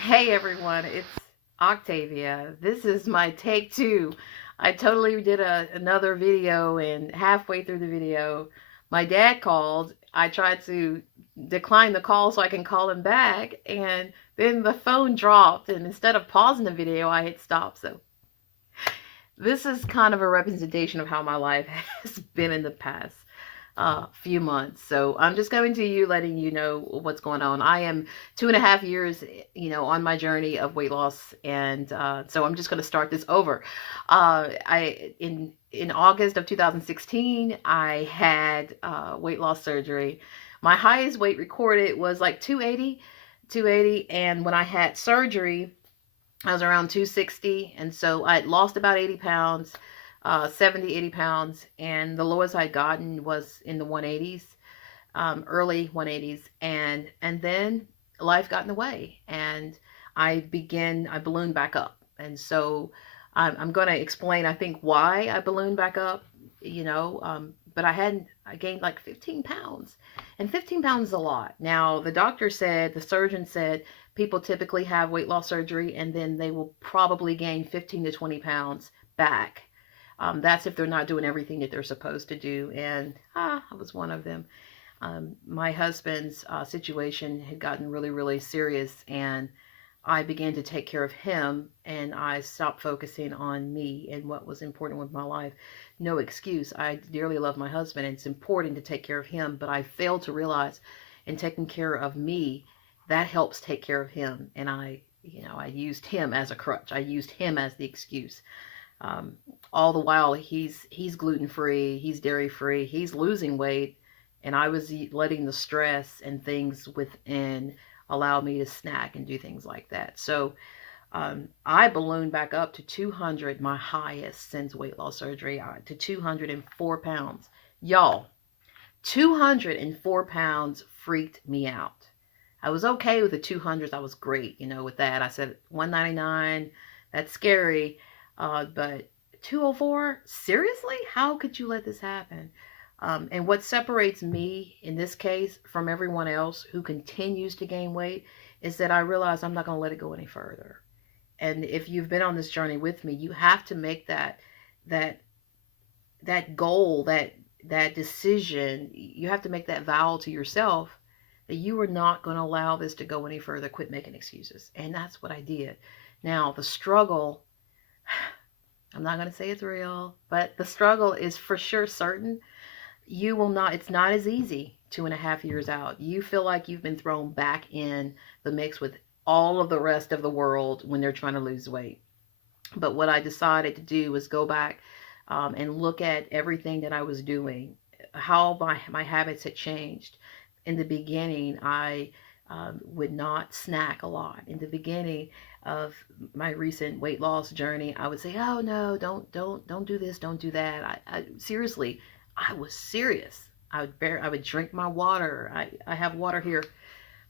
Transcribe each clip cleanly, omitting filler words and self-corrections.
Hey everyone, it's Octavia. This is my take two. I totally did another video, and halfway through the video, my dad called. I tried to decline the call so I can call him back, and then the phone dropped, and instead of pausing the video, I hit stop. So this is kind of a representation of how my life has been in the past few months. So I'm just coming to you, letting you know what's going on. I am 2.5 years, on my journey of weight loss, and so I'm just going to start this over. I in August of 2016, I had weight loss surgery. My highest weight recorded was like 280, and when I had surgery, I was around 260, and so I lost about 80 pounds, 70, 80 pounds, and the lowest I'd gotten was in the 180s, early 180s, and then life got in the way, and I ballooned back up, and so I'm going to explain, I think, why I ballooned back up, but I gained like 15 pounds, and 15 pounds is a lot. Now, the surgeon said, people typically have weight loss surgery and then they will probably gain 15 to 20 pounds back. That's if they're not doing everything that they're supposed to do. And I was one of them. My husband's situation had gotten really, really serious, and I began to take care of him, and I stopped focusing on me and what was important with my life. No excuse. I dearly love my husband, and it's important to take care of him, but I failed to realize in taking care of me, that helps take care of him. And I used him as a crutch. I used him as the excuse. Um, all the while, he's gluten free, he's dairy free, he's losing weight, and I was letting the stress and things within allow me to snack and do things like that. So I ballooned back up to 200, my highest since weight loss surgery, to 204 pounds. Y'all, 204 pounds freaked me out. I was okay with the 200s. I was great, with that. I said 199, that's scary. But 204, seriously? How could you let this happen? And what separates me in this case from everyone else who continues to gain weight is that I realize I'm not going to let it go any further. And if you've been on this journey with me, you have to make that that goal, that decision. You have to make that vow to yourself that you are not going to allow this to go any further. Quit making excuses. And that's what I did. Now, the struggle, I'm not going to say it's real, but the struggle is for sure certain. You will not, it's not as easy 2.5 years out. You feel like you've been thrown back in the mix with all of the rest of the world when they're trying to lose weight. But what I decided to do was go back and look at everything that I was doing, how my habits had changed. In the beginning, I would not snack a lot. In the beginning of my recent weight loss journey, I would say, "Oh no, don't do this, don't do that." I seriously, I was serious. I would drink my water. I have water here.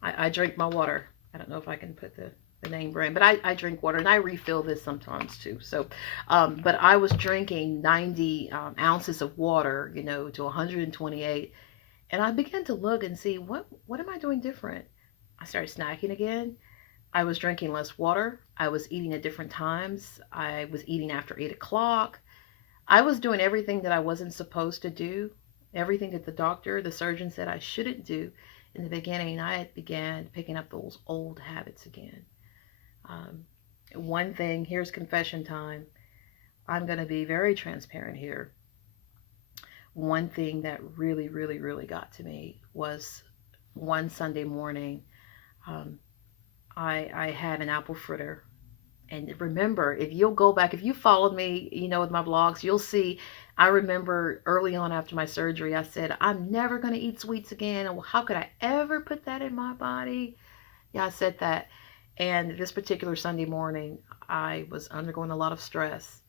I drink my water. I don't know if I can put the name brand, but I drink water, and I refill this sometimes too. So, but I was drinking 90 ounces of water, to 128, and I began to look and see what am I doing different. I started snacking again. I was drinking less water. I was eating at different times. I was eating after 8 o'clock. I was doing everything that I wasn't supposed to do, everything that the surgeon said I shouldn't do. In the beginning, I began picking up those old habits again. Um, One thing, here's confession time. I'm going to be very transparent here. One thing that really, really, really got to me was one Sunday morning. Um, I had an apple fritter. And remember, if you'll go back, if you followed me, with my blogs, you'll see I remember early on after my surgery, I said, I'm never going to eat sweets again. And how could I ever put that in my body? Yeah, I said that. And this particular Sunday morning, I was undergoing a lot of stress.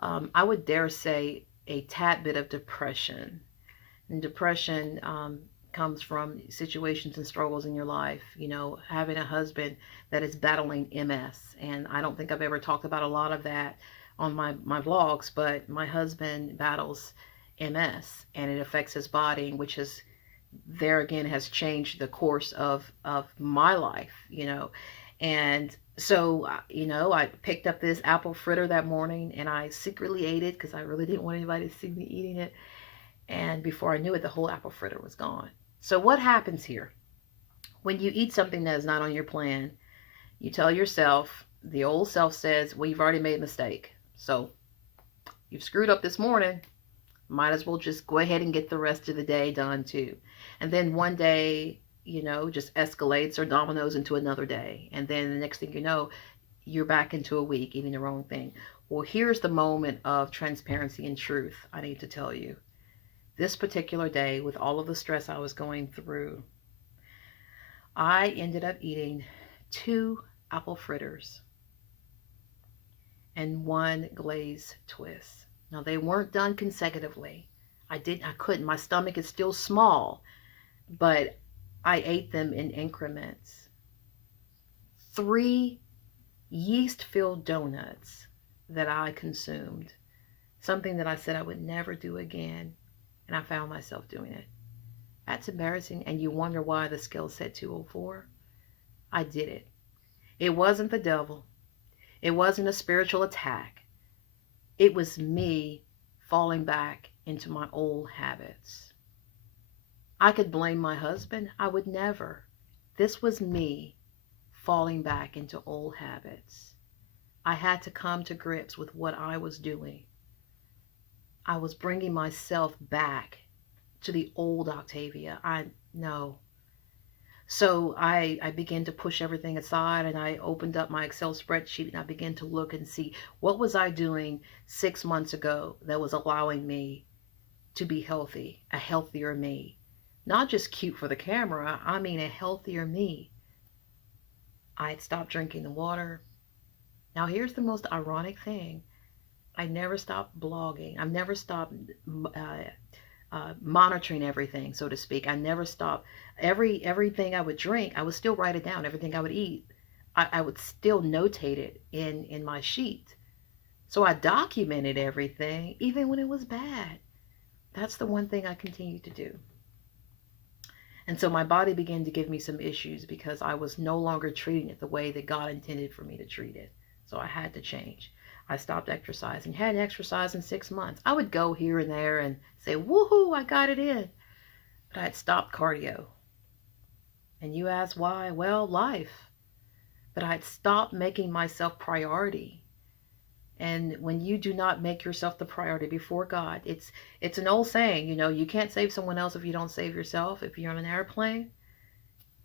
I would dare say a tad bit of depression. And depression comes from situations and struggles in your life. Having a husband that is battling MS. And I don't think I've ever talked about a lot of that on my vlogs, but my husband battles MS, and it affects his body, which is there again has changed the course of my life. And so, I picked up this apple fritter that morning and I secretly ate it because I really didn't want anybody to see me eating it. And before I knew it, the whole apple fritter was gone. So, what happens here? When you eat something that is not on your plan, you tell yourself, the old self says, well, you've already made a mistake. So, you've screwed up this morning. Might as well just go ahead and get the rest of the day done too. And then one day, just escalates or dominoes into another day. And then the next thing you know, you're back into a week eating the wrong thing. Well, here's the moment of transparency and truth I need to tell you. This particular day, with all of the stress I was going through, I ended up eating 2 apple fritters and 1 glazed twist. Now, they weren't done consecutively. I couldn't. My stomach is still small, but I ate them in increments. 3 yeast-filled donuts that I consumed, something that I said I would never do again, and I found myself doing it. That's embarrassing, and you wonder why the scale said 204. I did it. It wasn't the devil. It wasn't a spiritual attack. It was me falling back into my old habits. I could blame my husband. I would never. This was me falling back into old habits. I had to come to grips with what I was doing. I was bringing myself back to the old Octavia. I know. So I began to push everything aside, and I opened up my Excel spreadsheet and I began to look and see what was I doing 6 months ago that was allowing me to be healthy, a healthier me. Not just cute for the camera, I mean a healthier me. I had stopped drinking the water. Now here's the most ironic thing. I never stopped blogging. I never stopped monitoring everything, so to speak. I never stopped. Everything I would drink, I would still write it down. Everything I would eat, I would still notate it in my sheet. So I documented everything, even when it was bad. That's the one thing I continued to do. And so my body began to give me some issues because I was no longer treating it the way that God intended for me to treat it. So I had to change. I stopped exercising. Hadn't exercised in 6 months. I would go here and there and say, woohoo, I got it in. But I had stopped cardio. And you ask why? Well, life. But I had stopped making myself priority. And when you do not make yourself the priority before God, it's an old saying, you can't save someone else if you don't save yourself. If you're on an airplane,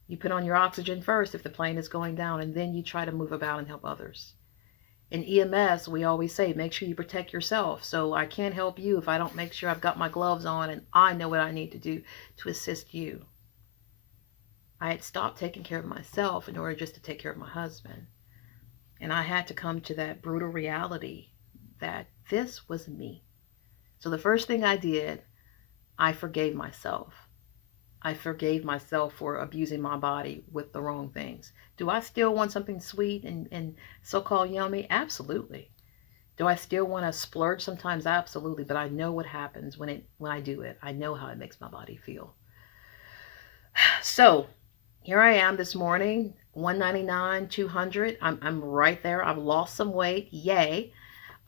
you put on your oxygen first if the plane is going down, and then you try to move about and help others. In EMS, we always say, make sure you protect yourself. So I can't help you if I don't make sure I've got my gloves on and I know what I need to do to assist you. I had stopped taking care of myself in order just to take care of my husband. And I had to come to that brutal reality that this was me. So the first thing I did, I forgave myself. I forgave myself for abusing my body with the wrong things. Do I still want something sweet and so-called yummy? Absolutely. Do I still want to splurge sometimes? Absolutely. But I know what happens when I do it. I know how it makes my body feel. So here I am this morning, 199, 200. I'm right there. I've lost some weight. Yay.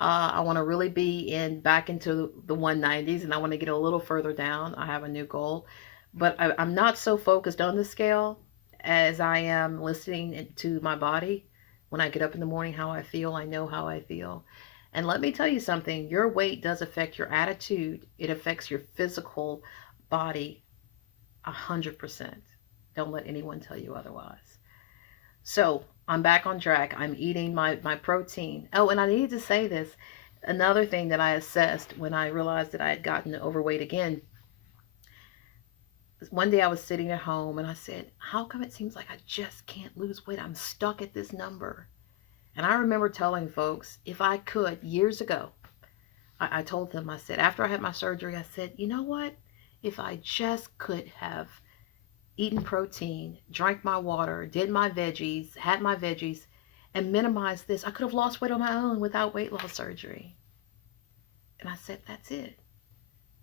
I want to really be back into the 190s, and I want to get a little further down. I have a new goal. But I'm not so focused on the scale as I am listening to my body. When I get up in the morning, how I feel, I know how I feel. And let me tell you something, your weight does affect your attitude. It affects your physical body 100%. Don't let anyone tell you otherwise. So I'm back on track. I'm eating my protein. Oh, and I need to say this. Another thing that I assessed when I realized that I had gotten overweight again. One day I was sitting at home and I said, how come it seems like I just can't lose weight? I'm stuck at this number. And I remember telling folks, if I could, years ago, I told them, I said, after I had my surgery, I said, you know what? If I just could have eaten protein, drank my water, did my veggies, had my veggies, and minimized this, I could have lost weight on my own without weight loss surgery. And I said, that's it.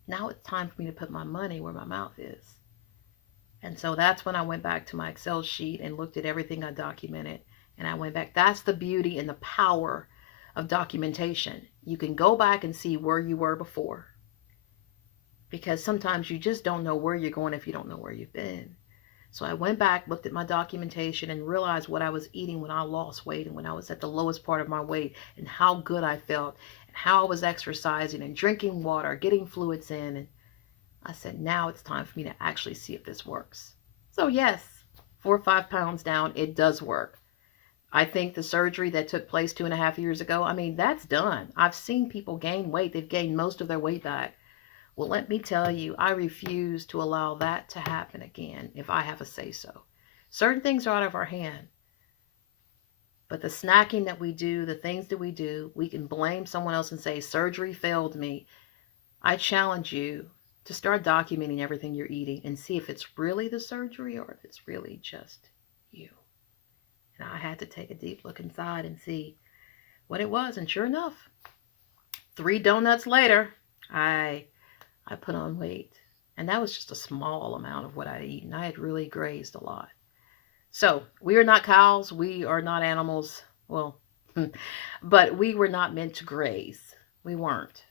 Now it's time for me to put my money where my mouth is. And so that's when I went back to my Excel sheet and looked at everything I documented. And I went back. That's the beauty and the power of documentation. You can go back and see where you were before. Because sometimes you just don't know where you're going if you don't know where you've been. So I went back, looked at my documentation, and realized what I was eating when I lost weight and when I was at the lowest part of my weight, and how good I felt, and how I was exercising and drinking water, getting fluids in. And I said, now it's time for me to actually see if this works. So yes, 4 or 5 pounds down, it does work. I think the surgery that took place 2.5 years ago, I mean, that's done. I've seen people gain weight. They've gained most of their weight back. Well, let me tell you, I refuse to allow that to happen again if I have a say-so. Certain things are out of our hand. But the snacking that we do, the things that we do, we can blame someone else and say, surgery failed me. I challenge you to start documenting everything you're eating and see if it's really the surgery or if it's really just you. And I had to take a deep look inside and see what it was. And sure enough, 3 donuts later, I put on weight. And that was just a small amount of what I'd eaten. I had really grazed a lot. So we are not cows. We are not animals. Well, but we were not meant to graze. We weren't.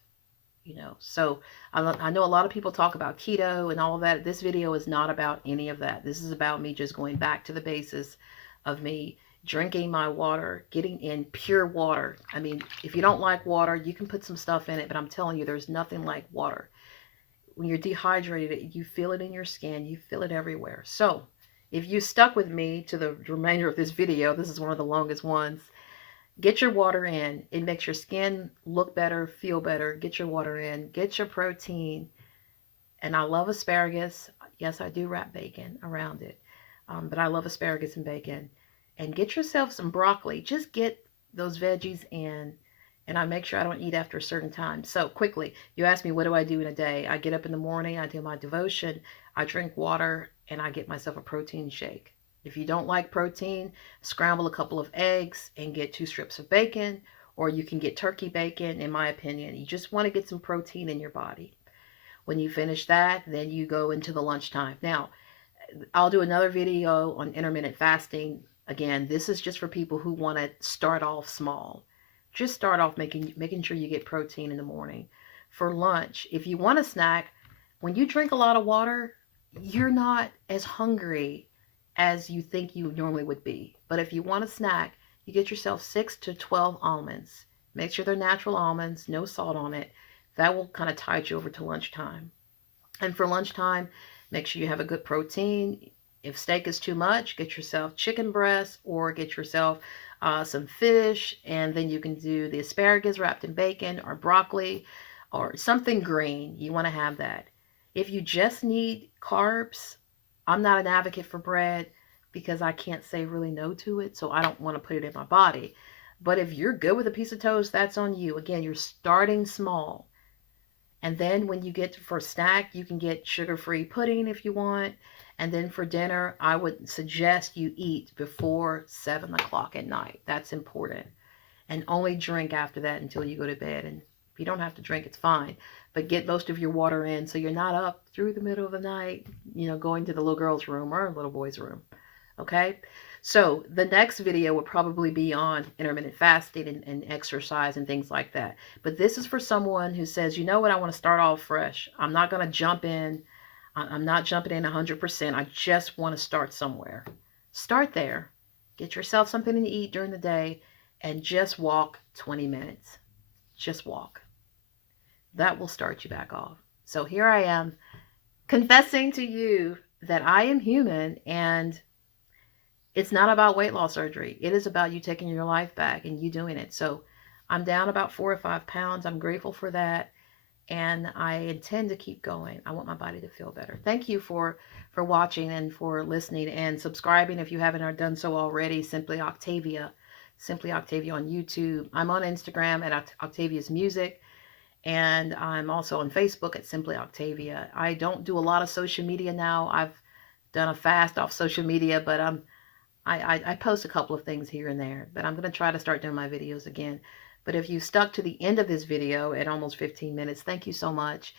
You know, so I know a lot of people talk about keto and all of that. This video is not about any of that. This is about me just going back to the basis of me drinking my water, getting in pure water. I mean, if you don't like water, you can put some stuff in it, but I'm telling you, there's nothing like water. When you're dehydrated, you feel it in your skin, you feel it everywhere. So if you stuck with me to the remainder of this video, this is one of the longest ones, get your water in. It makes your skin look better, feel better. Get your water in. Get your protein. And I love asparagus. Yes, I do wrap bacon around it. But I love asparagus and bacon. And get yourself some broccoli. Just get those veggies in. And I make sure I don't eat after a certain time. So quickly, you ask me, what do I do in a day? I get up in the morning. I do my devotion. I drink water. And I get myself a protein shake. If you don't like protein, scramble a couple of eggs and get 2 strips of bacon, or you can get turkey bacon, in my opinion. You just want to get some protein in your body. When you finish that, then you go into the lunchtime. Now, I'll do another video on intermittent fasting. Again, this is just for people who want to start off small. Just start off making sure you get protein in the morning. For lunch, if you want a snack, when you drink a lot of water, you're not as hungry as you think you normally would be. But if you want a snack, you get yourself 6 to 12 almonds. Make sure they're natural almonds, no salt on it. That will kind of tide you over to lunchtime. And for lunchtime, make sure you have a good protein. If steak is too much, get yourself chicken breast or get yourself some fish. And then you can do the asparagus wrapped in bacon or broccoli or something green. You want to have that. If you just need carbs, I'm not an advocate for bread because I can't say really no to it, so I don't want to put it in my body. But if you're good with a piece of toast, that's on you. Again, you're starting small. And then when you get for a snack, you can get sugar-free pudding if you want. And then for dinner, I would suggest you eat before 7 o'clock at night. That's important. And only drink after that until you go to bed. And if you don't have to drink, it's fine. But get most of your water in so you're not up through the middle of the night, you know, going to the little girl's room or little boy's room. Okay? So the next video will probably be on intermittent fasting and exercise and things like that. But this is for someone who says, you know what, I want to start off fresh. I'm not going to jump in. I'm not jumping in 100%. I just want to start somewhere. Start there. Get yourself something to eat during the day and just walk 20 minutes. Just walk. That will start you back off. So here I am confessing to you that I am human, and it's not about weight loss surgery. It is about you taking your life back and you doing it. So I'm down about 4 or 5 pounds. I'm grateful for that. And I intend to keep going. I want my body to feel better. Thank you for watching and for listening and subscribing if you haven't done so already. Simply Octavia on YouTube. I'm on Instagram at Octavia's Music. And I'm also on Facebook at Simply Octavia. I don't do a lot of social media now. I've done a fast off social media, but I post a couple of things here and there. But I'm going to try to start doing my videos again. But if you stuck to the end of this video at almost 15 minutes, thank you so much.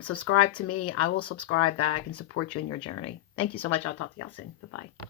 Subscribe to me. I will subscribe back and support you in your journey. Thank you so much. I'll talk to y'all soon. Bye-bye.